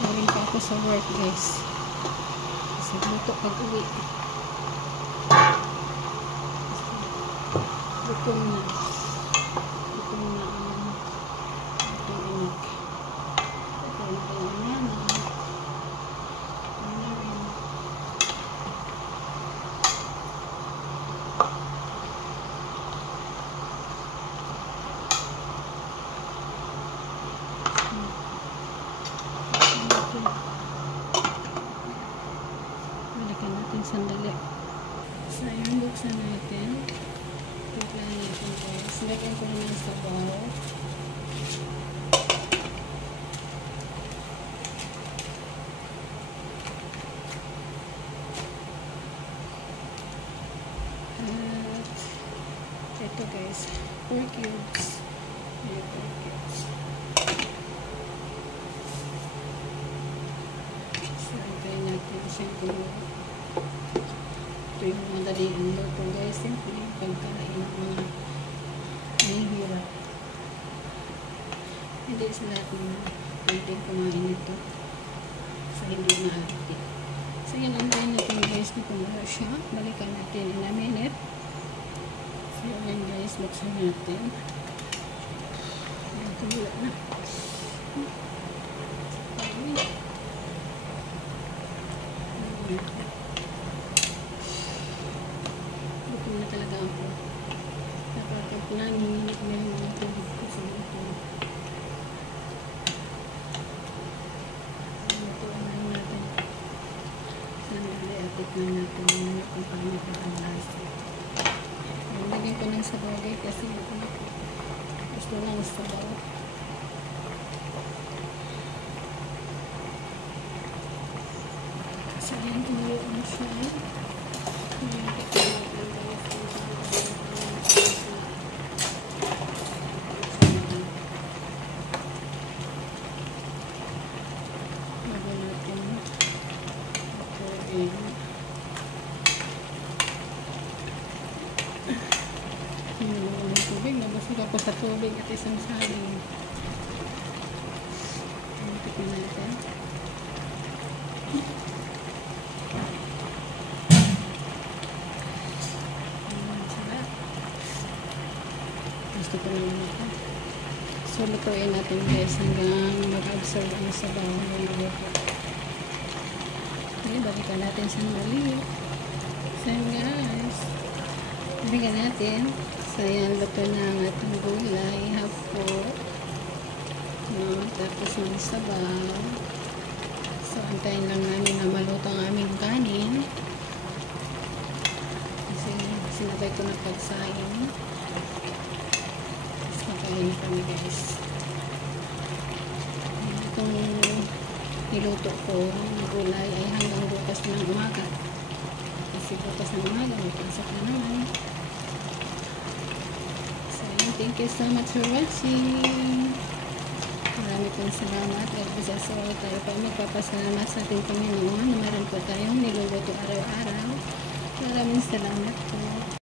Galing pa ako sa work, guys. Kasi luto pag-uwi. Gutom na. Gutom na ang ating inak. Gutom na yung nana. Ano rin. Balikan natin sandali. So, yun, buksan natin. Tiplahan natin, guys. Lagyan ko na ng sabaw. At ito, guys, 4 cubes. Ayan, 4 cubes. So, antayin natin siyang kumuha. Ito yung madali ang luto, guys. Simple yung pagkain ng mga nahihirap. Hindi sa lahat ng pwedeng kumain ito. So, hindi maarte. So, yan, antayin natin, guys, na kumuha siya. Balikan natin in a minute. So, yan, guys, buksan natin. Ayan, kumuha na. Bukin na talaga ako. Napapag nanginginig na yung mga tubig ko sa ito. Lutuan na natin. Sandali, atit na natin yung kung paano pa ang lasa. Lagyan ko ng sabaw, guys, kasi gusto lang sabaw. So, yan, tumulo na siya. Lagyan natin tubig. Tubig, nabasag ako sa tubig at isang saling. Tikin natin. Gusto ko naman ito. So, lutuin natin, guys, hanggang mag-absorb ang sabaw ng luto. Okay, balikan natin sandali. So, guys, balikan natin. So, yan, luto na ang ating gulay. Half po. No, tapos ng sabaw. So, antayin lang namin na maluto ang aming kanin. Kasi, sinabay ko na pagsain. Tapos, makain kami, guys. Itong niluto ko ng gulay ay hanggang bukas ng umaga. Kasi bukas ng umaga, may pasok na naman. Thank you so much for watching. Marami pong salamat. God bless us all. Tayo pa magpapasalamat sa ating Panginoon na meron po tayong niluluto araw-araw. Maraming salamat po.